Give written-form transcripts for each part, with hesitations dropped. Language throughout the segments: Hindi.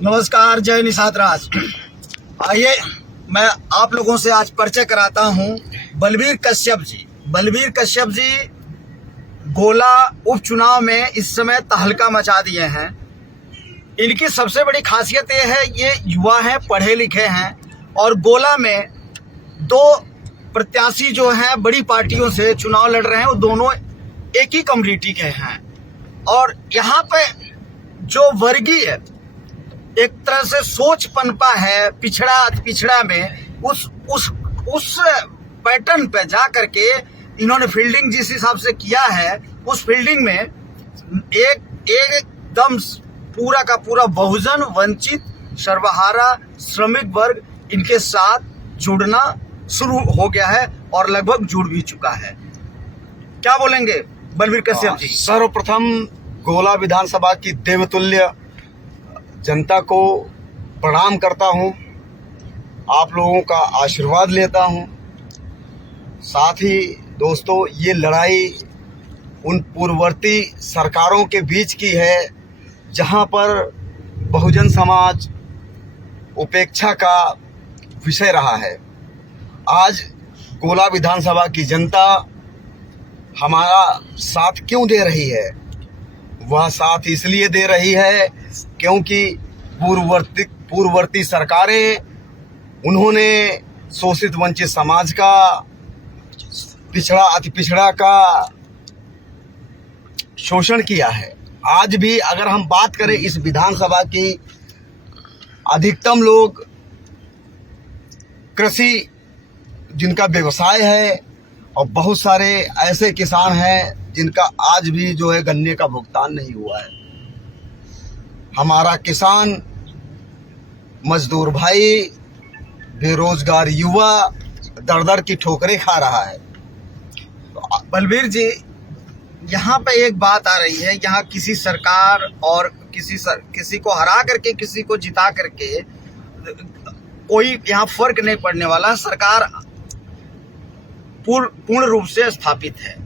नमस्कार, जय निषाद राज। आइए मैं आप लोगों से आज परिचय कराता हूं बलबीर कश्यप जी। बलबीर कश्यप जी गोला उपचुनाव में इस समय तहलका मचा दिए हैं। इनकी सबसे बड़ी खासियत ये है, ये युवा हैं, पढ़े लिखे हैं और गोला में दो प्रत्याशी जो हैं बड़ी पार्टियों से चुनाव लड़ रहे हैं, वो दोनों एक ही कम्युनिटी के हैं। और यहाँ पे जो वर्गीय एक तरह से सोच पनपा है पिछड़ा में, उस पैटर्न पे जा करके इन्होंने फील्डिंग जिस हिसाब से किया है, उस फील्डिंग में एकदम पूरा का पूरा बहुजन, वंचित, सर्वहारा, श्रमिक वर्ग इनके साथ जुड़ना शुरू हो गया है और लगभग जुड़ भी चुका है। क्या बोलेंगे बलबीर कश्यप जी? सर्वप्रथम गोला विधानसभा की देवतुल्य जनता को प्रणाम करता हूं, आप लोगों का आशीर्वाद लेता हूं। साथ ही दोस्तों, ये लड़ाई उन पूर्ववर्ती सरकारों के बीच की है जहां पर बहुजन समाज उपेक्षा का विषय रहा है। आज गोला विधानसभा की जनता हमारा साथ क्यों दे रही है? वह साथ इसलिए दे रही है क्योंकि पूर्ववर्ती सरकारें, उन्होंने शोषित वंचित समाज का, पिछड़ा अति पिछड़ा का शोषण किया है। आज भी अगर हम बात करें इस विधानसभा की, अधिकतम लोग कृषि जिनका व्यवसाय है और बहुत सारे ऐसे किसान हैं जिनका आज भी जो है गन्ने का भुगतान नहीं हुआ है। हमारा किसान मजदूर भाई, बेरोजगार युवा दर की ठोकरें खा रहा है। बलबीर जी, यहाँ पे एक बात आ रही है, यहाँ किसी सरकार और किसी को हरा करके किसी को जिता करके कोई यहाँ फर्क नहीं पड़ने वाला। सरकार पूर्ण रूप से स्थापित है।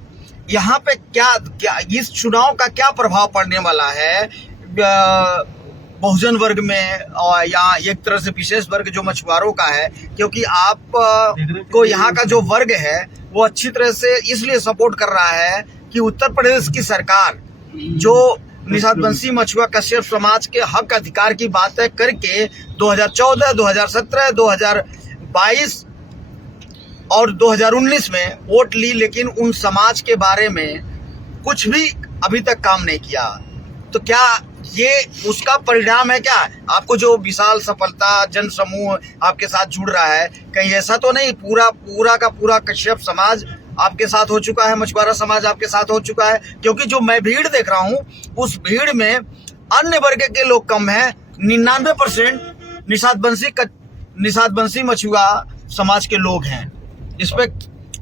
यहाँ पे क्या इस चुनाव का क्या प्रभाव पड़ने वाला है बहुजन वर्ग में, और या एक तरह से विशेष वर्ग जो मछुआरों का है? क्योंकि आप को यहाँ का जो वर्ग है वो अच्छी तरह से इसलिए सपोर्ट कर रहा है कि उत्तर प्रदेश की सरकार जो निषाद वंशी मछुआ कश्यप समाज के हक अधिकार की बातें करके 2014, 2017, 2022 और 2019 में वोट ली, लेकिन उन समाज के बारे में कुछ भी अभी तक काम नहीं किया। तो क्या ये उसका परिणाम है? क्या आपको जो विशाल सफलता, जन समूह आपके साथ जुड़ रहा है, कहीं ऐसा तो नहीं पूरा का पूरा कश्यप समाज आपके साथ हो चुका है, मछुआरा समाज आपके साथ हो चुका है? क्योंकि जो मैं भीड़ देख रहा हूँ, उस भीड़ में अन्य वर्ग के लोग कम हैं। 99% निषाद वंशी मछुआ समाज के लोग हैं। इस पे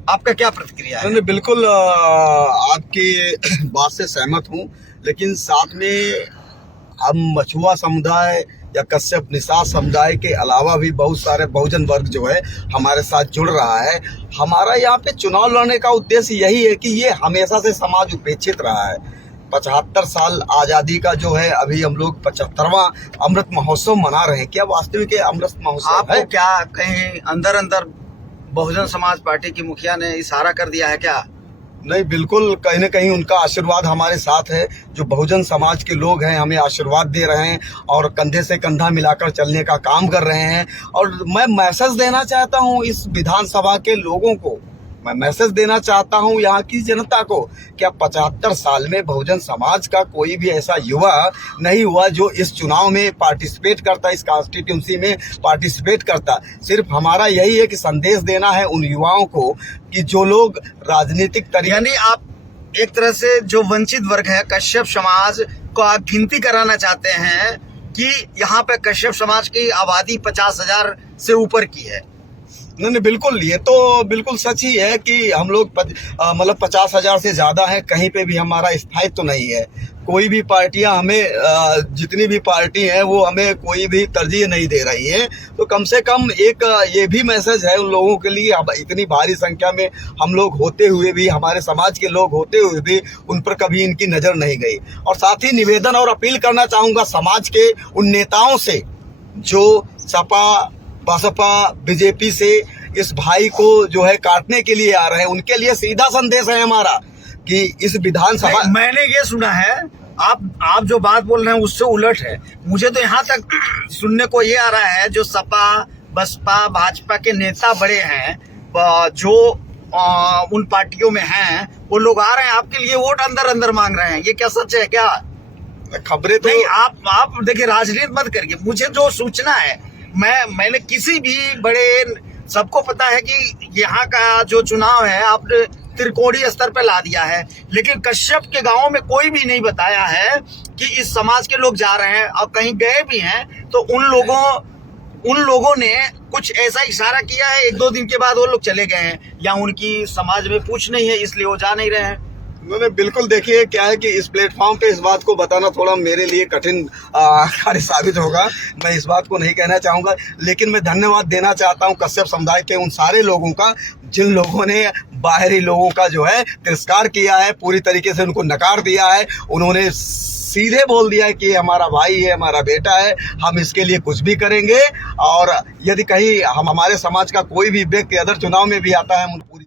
आपका क्या प्रतिक्रिया है? बिल्कुल आपकी बात से सहमत हूं, लेकिन साथ में हम मछुआ समुदाय या कश्यप निषाद समुदाय के अलावा भी बहुत सारे बहुजन वर्ग जो है हमारे साथ जुड़ रहा है। हमारा यहाँ पे चुनाव लड़ने का उद्देश्य यही है कि ये हमेशा से समाज उपेक्षित रहा है। 75 साल आज़ादी का जो है, अभी हम लोग 75वां अमृत महोत्सव मना रहे हैं। क्या वास्तविक अमृत महोत्सव आपको है? क्या कहीं अंदर बहुजन समाज पार्टी की मुखिया ने इशारा कर दिया है क्या? नहीं, बिल्कुल कहीं न कहीं उनका आशीर्वाद हमारे साथ है। जो बहुजन समाज के लोग हैं हमें आशीर्वाद दे रहे हैं और कंधे से कंधा मिलाकर चलने का काम कर रहे हैं। और मैं मैसेज देना चाहता हूं इस विधानसभा के लोगों को, मैं मैसेज देना चाहता हूं यहाँ की जनता को। क्या 75 साल में बहुजन समाज का कोई भी ऐसा युवा नहीं हुआ जो इस चुनाव में पार्टिसिपेट करता, इस कॉन्स्टिट्यूंसी में पार्टिसिपेट करता? सिर्फ हमारा यही है कि संदेश देना है उन युवाओं को कि जो लोग राजनीतिक तरीके, यानी आप एक तरह से जो वंचित वर्ग है कश्यप समाज को आप गिनती कराना चाहते हैं कि यहाँ पे कश्यप समाज की आबादी 50,000 से ऊपर की है। नहीं बिल्कुल, ये तो बिल्कुल सच ही है कि हम लोग मतलब 50,000 से ज़्यादा है, कहीं पे भी हमारा स्थायित्व तो नहीं है। कोई भी पार्टियां हमें जितनी भी पार्टी है वो हमें कोई भी तरजीह नहीं दे रही है। तो कम से कम एक ये भी मैसेज है उन लोगों के लिए, अब इतनी भारी संख्या में हम लोग होते हुए भी, हमारे समाज के लोग होते हुए भी उन पर कभी इनकी नज़र नहीं गई। और साथ ही निवेदन और अपील करना चाहूँगा समाज के उन नेताओं से जो सपा बसपा बीजेपी से इस भाई को जो है काटने के लिए आ रहे हैं। उनके लिए सीधा संदेश है हमारा कि इस विधानसभा, मैंने ये सुना है, आप जो बात बोल रहे हैं उससे उलट है। मुझे तो यहाँ तक सुनने को ये आ रहा है जो सपा बसपा भाजपा के नेता बड़े हैं, जो उन पार्टियों में हैं, वो लोग आ रहे हैं आपके लिए वोट अंदर अंदर मांग रहे हैं। ये क्या सच है क्या? खबरें तो नहीं, आप देखिए, राजनीति मत करिए। मुझे जो सूचना है, मैंने किसी भी बड़े, सबको पता है कि यहाँ का जो चुनाव है आपने त्रिकोणीय स्तर पे ला दिया है, लेकिन कश्यप के गांव में कोई भी नहीं बताया है कि इस समाज के लोग जा रहे हैं। और कहीं गए भी हैं तो उन लोगों ने कुछ ऐसा इशारा किया है, 1-2 दिन के बाद वो लोग चले गए हैं, या उनकी समाज में पूछ नहीं है इसलिए वो जा नहीं रहे हैं। मैंने बिल्कुल, देखिए क्या है कि इस प्लेटफॉर्म पे इस बात को बताना थोड़ा मेरे लिए कठिन कार्य साबित होगा। मैं इस बात को नहीं कहना चाहूँगा, लेकिन मैं धन्यवाद देना चाहता हूँ कश्यप समुदाय के उन सारे लोगों का जिन लोगों ने बाहरी लोगों का जो है तिरस्कार किया है, पूरी तरीके से उनको नकार दिया है। उन्होंने सीधे बोल दिया है कि ये हमारा भाई है, हमारा बेटा है, हम इसके लिए कुछ भी करेंगे। और यदि कहीं हमारे समाज का कोई भी व्यक्ति अदर चुनाव में भी आता है, हम पूरी